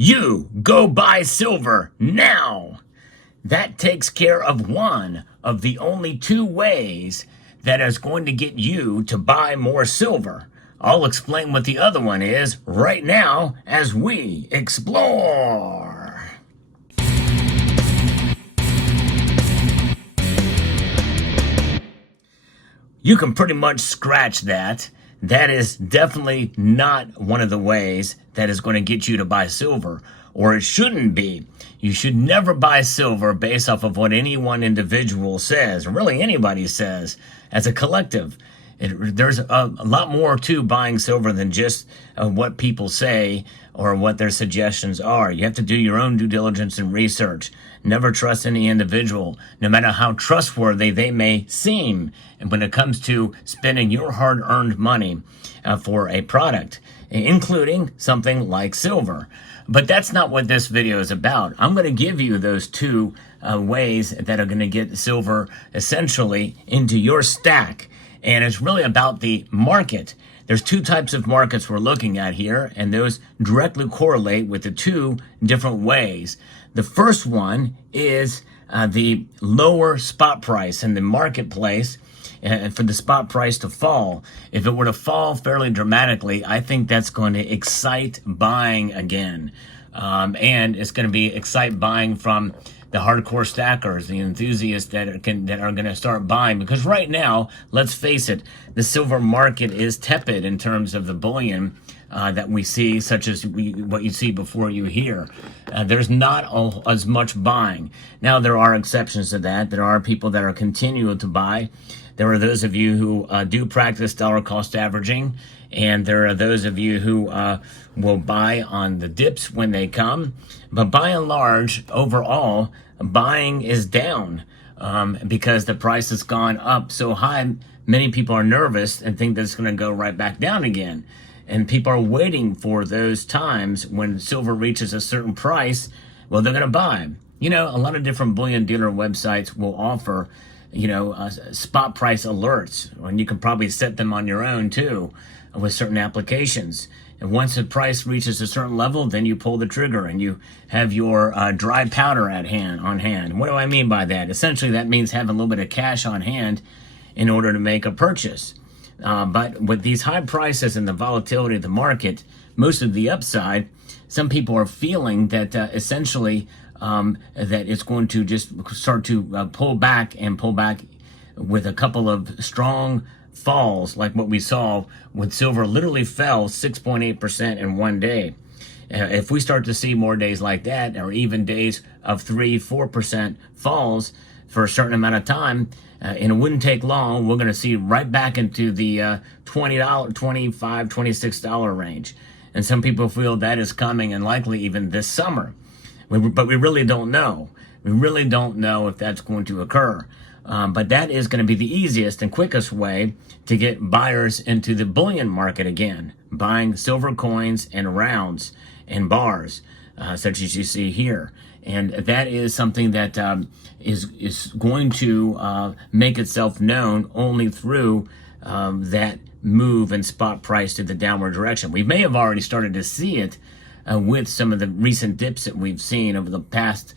You go buy silver now. That takes care of one of the only two ways that is going to get you to buy more silver. I'll explain what the other one is right now as we explore. You can pretty much scratch that. That is definitely not one of the ways that is going to get you to buy silver, or it shouldn't be. You should never buy silver based off of what any one individual says, or really anybody says, as a collective. There's a lot more to buying silver than just what people say or what their suggestions are. You have to do your own due diligence and research. Never trust any individual, no matter how trustworthy they may seem. And when it comes to spending your hard-earned money for a product, including something like silver. But that's not what this video is about. I'm going to give you those two ways that are going to get silver essentially into your stack. And it's really about the market. There's two types of markets we're looking at here, and those directly correlate with the two different ways. The first one is the lower spot price in the marketplace, for the spot price to fall. If it were to fall fairly dramatically, I think that's going to excite buying again. And it's going to excite buying from the hardcore stackers, the enthusiasts that are going to start buying. Because right now, let's face it, the silver market is tepid in terms of the bullion that we see, such as what you see before you here. There's not as much buying. Now, there are exceptions to that. There are people that are continuing to buy. There are those of you who do practice dollar cost averaging, and there are those of you who will buy on the dips when they come. But by and large, overall, buying is down because the price has gone up so high. Many people are nervous and think that it's going to go right back down again. And people are waiting for those times when silver reaches a certain price. Well, they're going to buy. You know, a lot of different bullion dealer websites will offer, spot price alerts, and you can probably set them on your own too with certain applications. And once the price reaches a certain level, then you pull the trigger and you have your dry powder on hand. What do I mean by that? Essentially, that means having a little bit of cash on hand in order to make a purchase. But with these high prices and the volatility of the market, most of the upside, some people are feeling that essentially that it's going to just start to pull back with a couple of strong falls, like what we saw when silver literally fell 6.8% in one day. If we start to see more days like that, or even days of 3-4% falls for a certain amount of time, and it wouldn't take long, we're going to see right back into the $20, $25, $26 range. And some people feel that is coming, and likely even this summer. But we really don't know. We really don't know if that's going to occur. But that is going to be the easiest and quickest way to get buyers into the bullion market again, buying silver coins and rounds and bars, such as you see here. And that is something that is going to make itself known only through that move in spot price to the downward direction. We may have already started to see it with some of the recent dips that we've seen over the past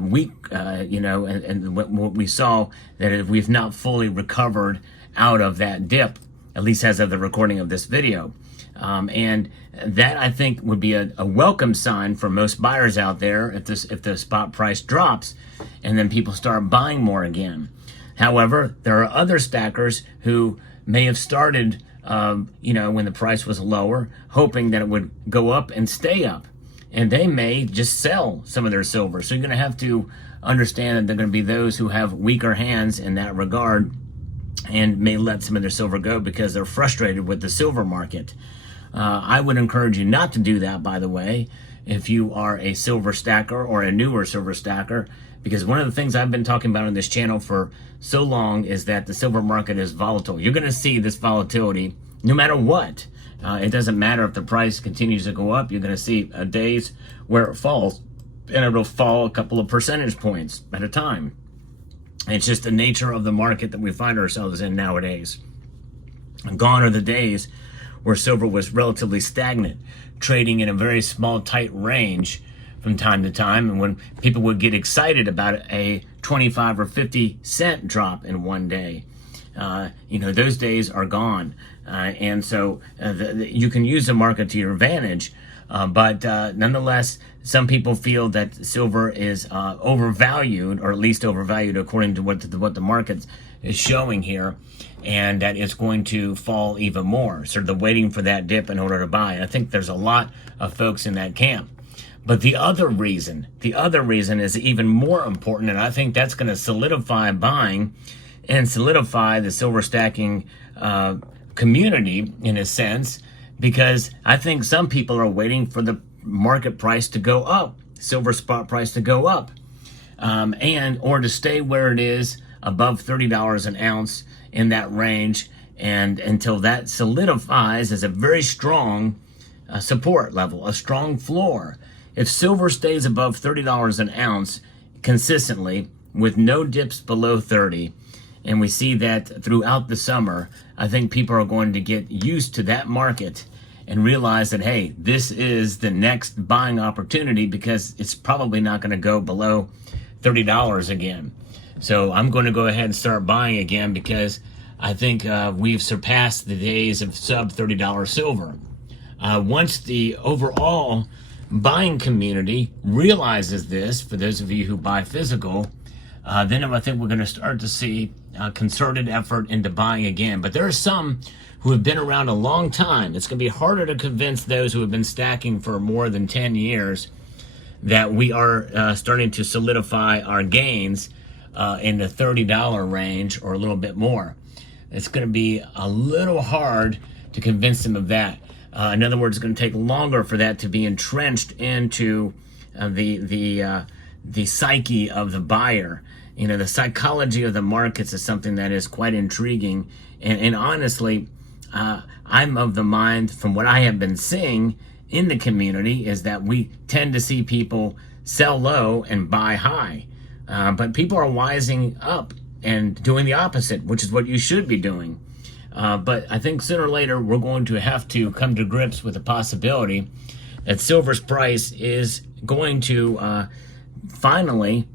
week, and what we saw, that if we've not fully recovered out of that dip, at least as of the recording of this video. And that, I think, would be a welcome sign for most buyers out there if the spot price drops and then people start buying more again. However, there are other stackers who may have started when the price was lower, hoping that it would go up and stay up. And they may just sell some of their silver. So you're going to have to understand that there are going to be those who have weaker hands in that regard and may let some of their silver go because they're frustrated with the silver market. I would encourage you not to do that, by the way, if you are a silver stacker or a newer silver stacker, because one of the things I've been talking about on this channel for so long is that the silver market is volatile. You're going to see this volatility no matter what. It doesn't matter if the price continues to go up. You're going to see days where it falls, and it'll fall a couple of percentage points at a time. It's just the nature of the market that we find ourselves in nowadays. And gone are the days where silver was relatively stagnant, trading in a very small, tight range from time to time. And when people would get excited about a 25 or 50 cent drop in one day, those days are gone. And so you can use the market to your advantage. But nonetheless, some people feel that silver is overvalued, or at least overvalued according to what the market is showing here, and that it's going to fall even more. So they're waiting for that dip in order to buy. I think there's a lot of folks in that camp. But the other reason is even more important, and I think that's going to solidify buying and solidify the silver stacking community in a sense, because I think some people are waiting for the market price to go up, silver spot price to go up, or to stay where it is above $30 an ounce in that range, and until that solidifies as a very strong support level, a strong floor. If silver stays above $30 an ounce consistently with no dips below 30, and we see that throughout the summer, I think people are going to get used to that market and realize that, hey, this is the next buying opportunity, because it's probably not going to go below $30 again. So I'm going to go ahead and start buying again, because I think we've surpassed the days of sub $30 silver. Once the overall buying community realizes this, for those of you who buy physical, then I think we're going to start to see a concerted effort into buying again. But there are some who have been around a long time. It's going to be harder to convince those who have been stacking for more than 10 years that we are starting to solidify our gains in the $30 range or a little bit more. It's going to be a little hard to convince them of that. In other words, it's going to take longer for that to be entrenched into the psyche of the buyer. The psychology of the markets is something that is quite intriguing. And honestly, I'm of the mind, from what I have been seeing in the community, is that we tend to see people sell low and buy high. But people are wising up and doing the opposite, which is what you should be doing. But I think sooner or later, we're going to have to come to grips with the possibility that silver's price is going to finally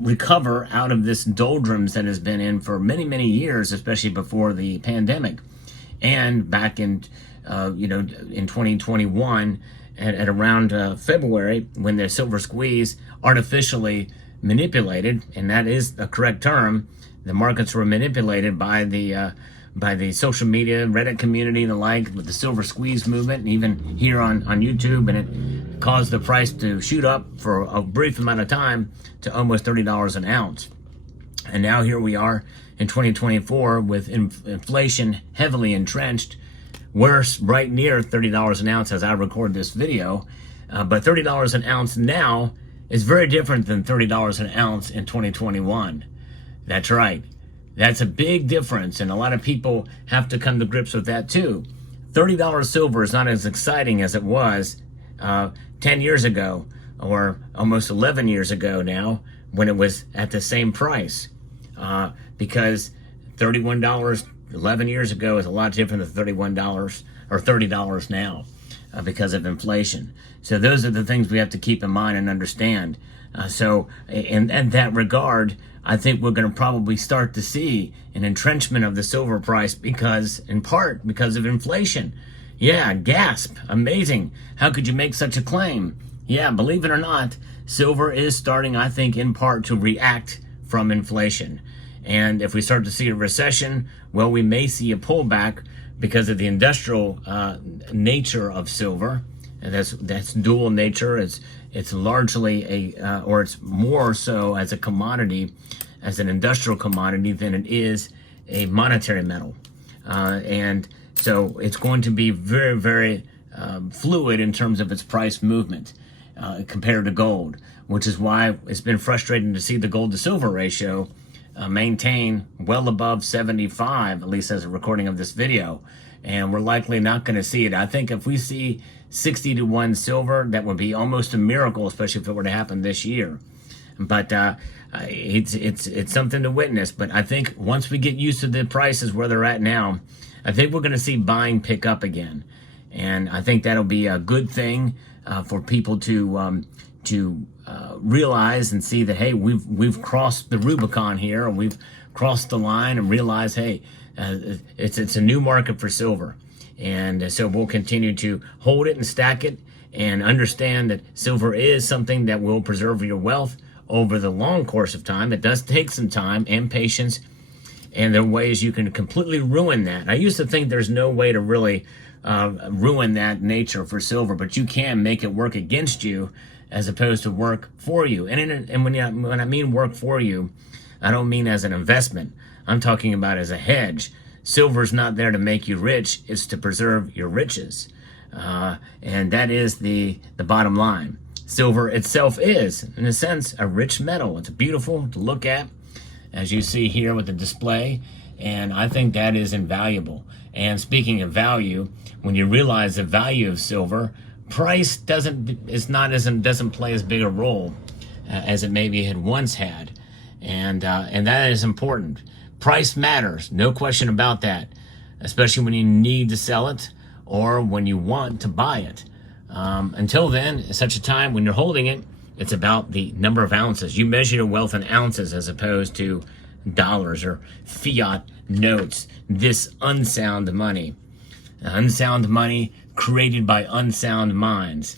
recover out of this doldrums that has been in for many, many years, especially before the pandemic. And back in 2021, at around February, when the silver squeeze artificially manipulated, and that is the correct term, the markets were manipulated by the social media, Reddit community and the like, with the silver squeeze movement, and even here on YouTube, and it caused the price to shoot up for a brief amount of time to almost $30 an ounce. And now here we are in 2024 with inflation heavily entrenched. We're right near $30 an ounce as I record this video, but $30 an ounce now is very different than $30 an ounce in 2021. That's right. That's a big difference, and a lot of people have to come to grips with that too. $30 silver is not as exciting as it was 10 years ago, or almost 11 years ago now, when it was at the same price. Because $31 11 years ago is a lot different than $31 or $30 now, because of inflation. So those are the things we have to keep in mind and understand. So in that regard, I think we're going to probably start to see an entrenchment of the silver price, in part because of inflation. Yeah, gasp, amazing. How could you make such a claim? Yeah, believe it or not, silver is starting, I think, in part to react from inflation. And if we start to see a recession, well, we may see a pullback because of the industrial nature of silver. And that's dual nature. It's largely or it's more so as a commodity, as an industrial commodity, than it is a monetary metal. And so it's going to be very, very fluid in terms of its price movement compared to gold, which is why it's been frustrating to see the gold to silver ratio maintain well above 75, at least as a recording of this video. And we're likely not going to see it. I think if we see 60 to 1 silver, that would be almost a miracle, especially if it were to happen this year. But it's something to witness. But I think once we get used to the prices where they're at now, I think we're going to see buying pick up again. And I think that'll be a good thing for people to realize and see that, hey, we've crossed the Rubicon here, and we've crossed the line, and realize, hey, it's a new market for silver. And so we'll continue to hold it and stack it, and understand that silver is something that will preserve your wealth over the long course of time. It does take some time and patience, and there are ways you can completely ruin that. I used to think there's no way to really ruin that nature for silver, but you can make it work against you as opposed to work for you. And when I mean work for you, I don't mean as an investment. I'm talking about as a hedge. Silver's not there to make you rich. It's to preserve your riches. And that is the bottom line. Silver itself is, in a sense, a rich metal. It's beautiful to look at, as you see here with the display. And I think that is invaluable. And speaking of value, when you realize the value of silver, price doesn't play as big a role as it maybe had once had. And that is important. Price matters, no question about that, especially when you need to sell it or when you want to buy it. Until then, at such a time when you're holding it, it's about the number of ounces. You measure your wealth in ounces as opposed to dollars or fiat notes. This unsound money. Unsound money created by unsound minds.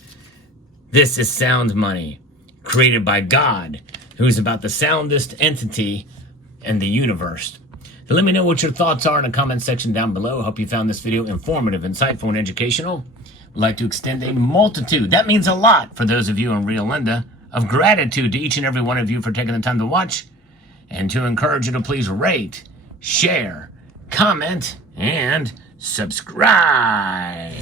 This is sound money created by God, who's about the soundest entity in the universe. So let me know what your thoughts are in the comment section down below. I hope you found this video informative, insightful, and educational. I'd like to extend a multitude, that means a lot for those of you in Rio Linda, of gratitude to each and every one of you for taking the time to watch, and to encourage you to please rate, share, comment, and subscribe.